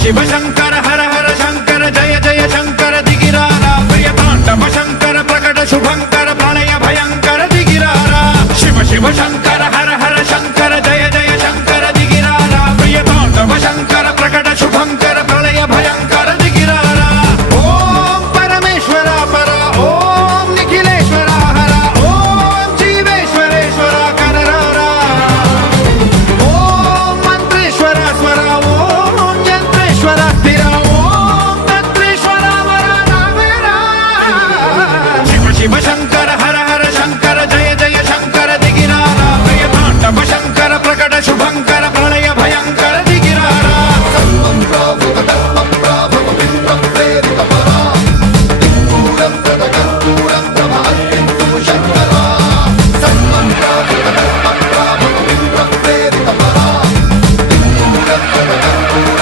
शिव शंकर हर हर शंकर जय जय शंकर दिगिरारा प्रिय तांडव शंकर प्रकट शुभंकर